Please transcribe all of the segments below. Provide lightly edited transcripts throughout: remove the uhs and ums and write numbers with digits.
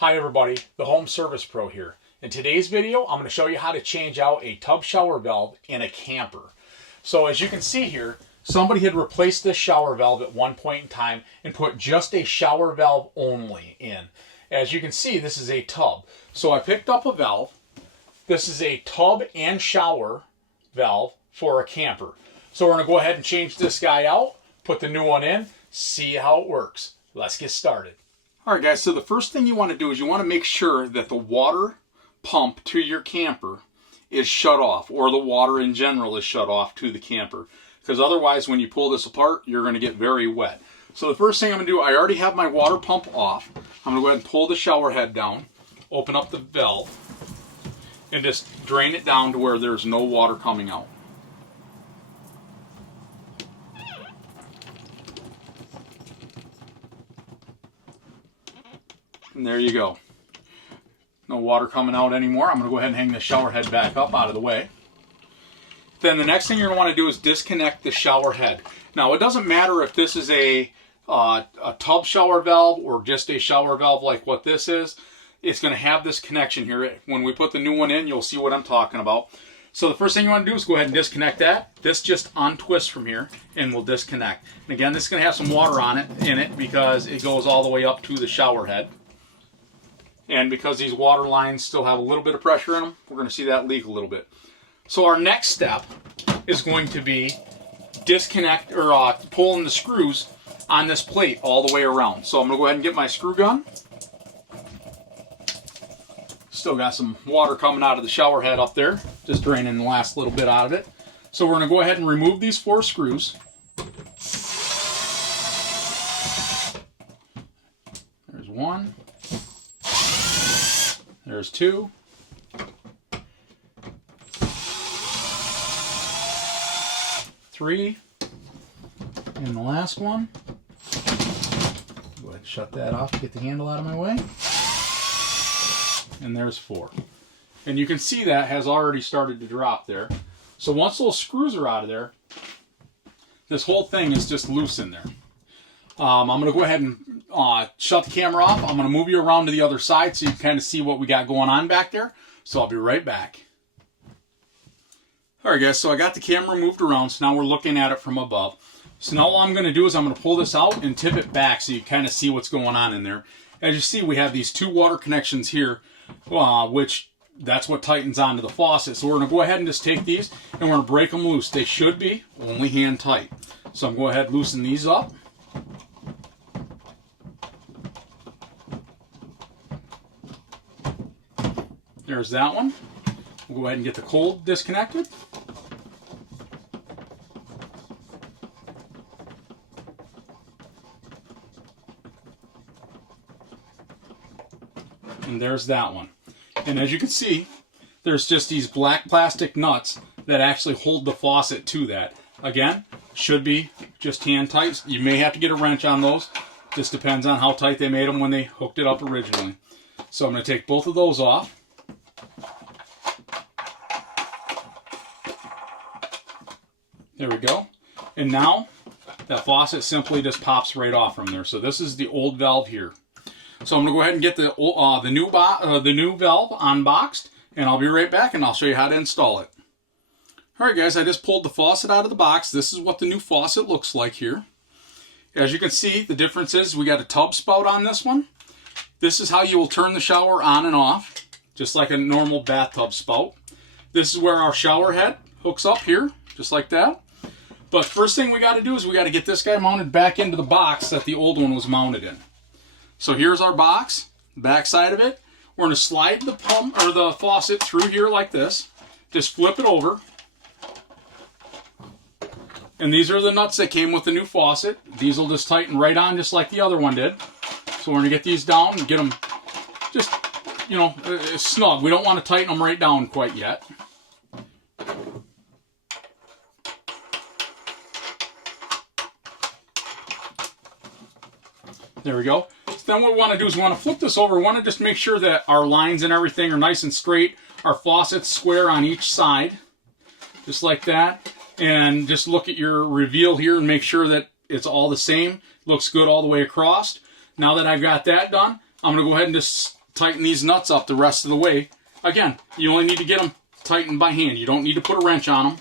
Hi everybody, the Home Service Pro here. In today's video, I'm going to show you how to change out a tub shower valve in a camper. So as you can see here, somebody had replaced this shower valve at one point in time and put just a shower valve only in. As you can see, this is a tub. So I picked up a valve. This is a tub and shower valve for a camper. So we're going to go ahead and change this guy out, put the new one in, see how it works. Let's get started. Alright guys, so the first thing you want to do is you want to make sure that the water pump to your camper is shut off, or the water in general is shut off to the camper. Because otherwise when you pull this apart, you're going to get very wet. So the first thing I'm going to do, I already have my water pump off. I'm going to go ahead and pull the shower head down, open up the valve, and just drain it down to where there's no water coming out. And there you go. No water coming out anymore. I'm going to go ahead and hang the shower head back up out of the way. Then the next thing you're going to want to do is disconnect the shower head. Now it doesn't matter if this is a tub shower valve or just a shower valve like what this is. It's going to have this connection here. When we put the new one in, you'll see what I'm talking about. So the first thing you want to do is go ahead and disconnect that. This just untwists from here and will disconnect. And again, this is going to have some water on it in it because it goes all the way up to the shower head. And because these water lines still have a little bit of pressure in them, we're going to see that leak a little bit. So our next step is going to be disconnect or pulling the screws on this plate all the way around. So I'm going to go ahead and get my screw gun. Still got some water coming out of the shower head up there, just draining the last little bit out of it. So we're going to go ahead and remove these 4 screws. There's 1. There's 2. 3. And the last one. Go ahead and shut that off to get the handle out of my way. And there's 4. And you can see that has already started to drop there. So once those screws are out of there, this whole thing is just loose in there. I'm going to go ahead and shut the camera off. I'm going to move you around to the other side so you can kind of see what we got going on back there. So I'll be right back. Alright guys, so I got the camera moved around, so now we're looking at it from above. So now all I'm going to do is I'm going to pull this out and tip it back so you kind of see what's going on in there. As you see, we have these 2 water connections here, which that's what tightens onto the faucet. So we're going to go ahead and just take these and we're going to break them loose. They should be only hand tight. So I'm going to go ahead and loosen these up. There's that one. We'll go ahead and get the cold disconnected. And there's that one. And as you can see, there's just these black plastic nuts that actually hold the faucet to that. Again, should be just hand tight. You may have to get a wrench on those. Just depends on how tight they made them when they hooked it up originally. So I'm going to take both of those off. There we go. And now that faucet simply just pops right off from there. So this is the old valve here. So I'm going to go ahead and get the new valve unboxed, and I'll be right back and I'll show you how to install it. Alright guys, I just pulled the faucet out of the box. This is what the new faucet looks like here. As you can see, the difference is we got a tub spout on this one. This is how you will turn the shower on and off, just like a normal bathtub spout. This is where our shower head hooks up here, just like that. But first thing we got to do is we got to get this guy mounted back into the box that the old one was mounted in. So here's our box, back side of it. We're going to slide the pump or the faucet through here like this. Just flip it over. And these are the nuts that came with the new faucet. These will just tighten right on just like the other one did. So we're going to get these down and get them just, snug. We don't want to tighten them right down quite yet. There we go. So then what we want to do is we want to flip this over. We want to just make sure that our lines and everything are nice and straight. Our faucet's square on each side, just like that. And just look at your reveal here and make sure that it's all the same. Looks good all the way across. Now that I've got that done, I'm going to go ahead and just tighten these nuts up the rest of the way. Again, you only need to get them tightened by hand. You don't need to put a wrench on them.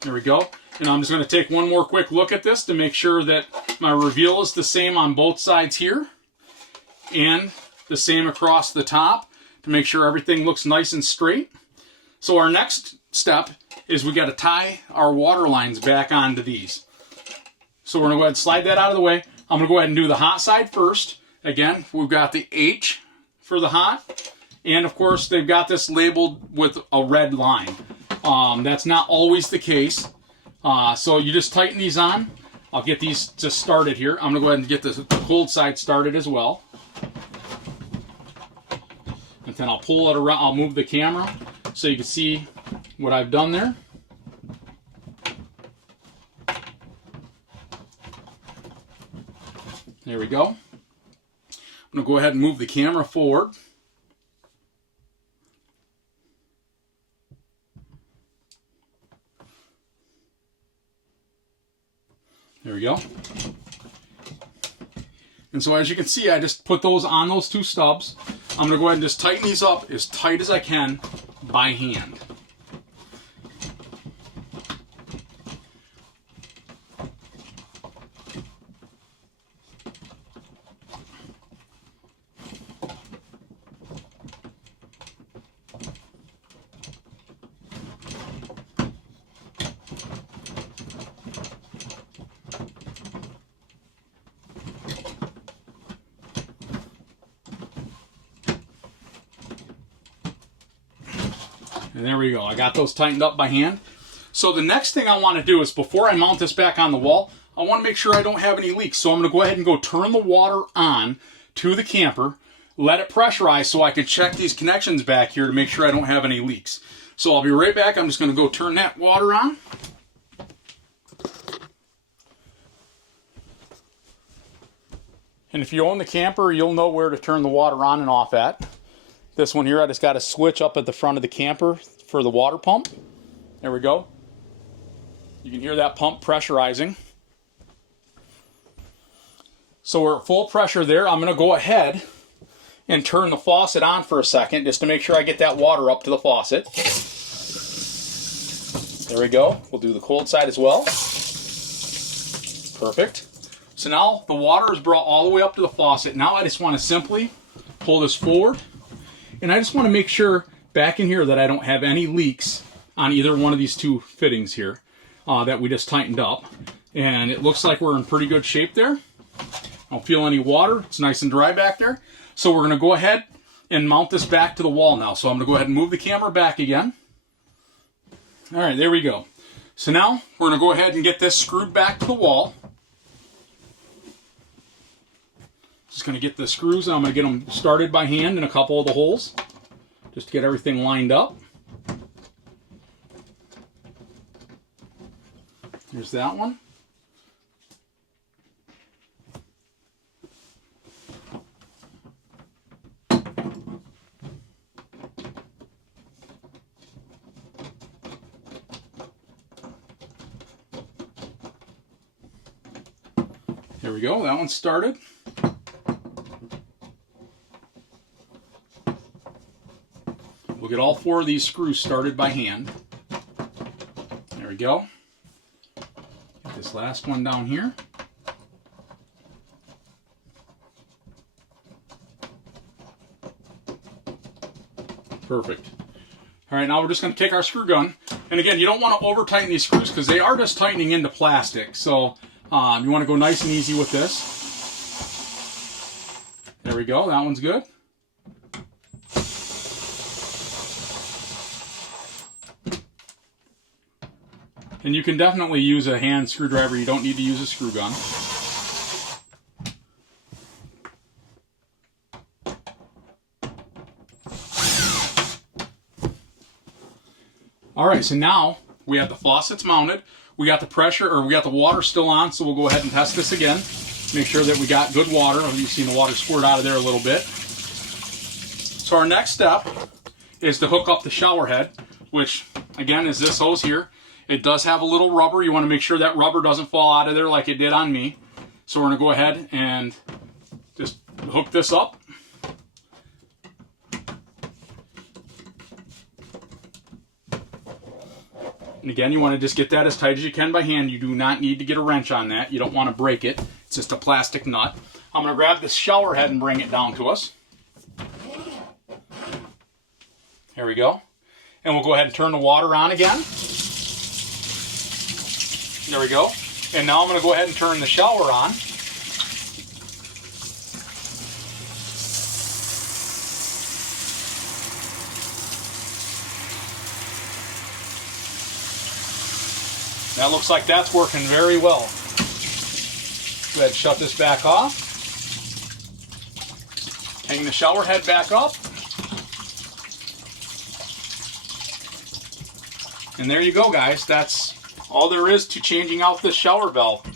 There we go. And I'm just going to take one more quick look at this to make sure that my reveal is the same on both sides here and the same across the top to make sure everything looks nice and straight. So our next step is we got to tie our water lines back onto these. So we're going to go ahead and slide that out of the way. I'm going to go ahead and do the hot side first. Again, we've got the H for the hot, and of course they've got this labeled with a red line. That's not always the case. So you just tighten these on. I'll get these just started here. I'm going to go ahead and get the cold side started as well. And then I'll pull it around. I'll move the camera so you can see what I've done there. There we go. I'm going to go ahead and move the camera forward. There we go. And so as you can see, I just put those on those two stubs. I'm going to go ahead and just tighten these up as tight as I can by hand. And there we go. I got those tightened up by hand. So the next thing I want to do is, before I mount this back on the wall, I want to make sure I don't have any leaks. So I'm going to go ahead and go turn the water on to the camper, let it pressurize so I can check these connections back here to make sure I don't have any leaks. So I'll be right back. I'm just going to go turn that water on. And if you own the camper, you'll know where to turn the water on and off at. This one here, I just got a switch up at the front of the camper for the water pump. There we go. You can hear that pump pressurizing. So we're at full pressure there. I'm going to go ahead and turn the faucet on for a second just to make sure I get that water up to the faucet. There we go. We'll do the cold side as well. Perfect. So now the water is brought all the way up to the faucet. Now I just want to simply pull this forward. And I just want to make sure back in here that I don't have any leaks on either one of these two fittings here that we just tightened up. And it looks like we're in pretty good shape there. I don't feel any water. It's nice and dry back there. So we're going to go ahead and mount this back to the wall now. So I'm going to go ahead and move the camera back again. All right, there we go. So now we're going to go ahead and get this screwed back to the wall. Just going to get the screws, and I'm going to get them started by hand in a couple of the holes, just to get everything lined up. There's that one. There we go, that one's started. We'll get all four of these screws started by hand. There we go. Get this last one down here. Perfect. All right, now we're just going to take our screw gun. And again, you don't want to over tighten these screws because they are just tightening into plastic. So you want to go nice and easy with this. There we go, that one's good. And you can definitely use a hand screwdriver. You don't need to use a screw gun. All right, so now we have the faucets mounted. We got the pressure, or we got the water still on, so we'll go ahead and test this again. Make sure that we got good water. You've seen the water squirt out of there a little bit. So our next step is to hook up the shower head, which again is this hose here. It does have a little rubber. You want to make sure that rubber doesn't fall out of there like it did on me. So we're going to go ahead and just hook this up. And again, you want to just get that as tight as you can by hand. You do not need to get a wrench on that. You don't want to break it. It's just a plastic nut. I'm going to grab this shower head and bring it down to us. Here we go. And we'll go ahead and turn the water on again. There we go. And now I'm going to go ahead and turn the shower on. That looks like that's working very well. Go ahead and shut this back off. Hang the shower head back up. And there you go, guys. That's all there is to changing out this shower valve.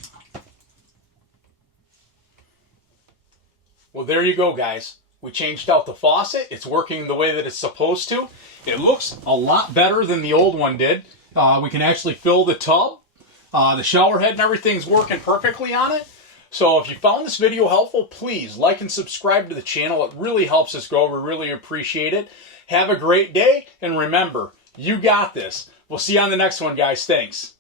Well, there you go, guys. We changed out the faucet. It's working the way that it's supposed to. It looks a lot better than the old one did. We can actually fill the tub. The shower head and everything's working perfectly on it. So if you found this video helpful, please like and subscribe to the channel. It really helps us grow. We really appreciate it. Have a great day. And remember, you got this. We'll see you on the next one, guys. Thanks.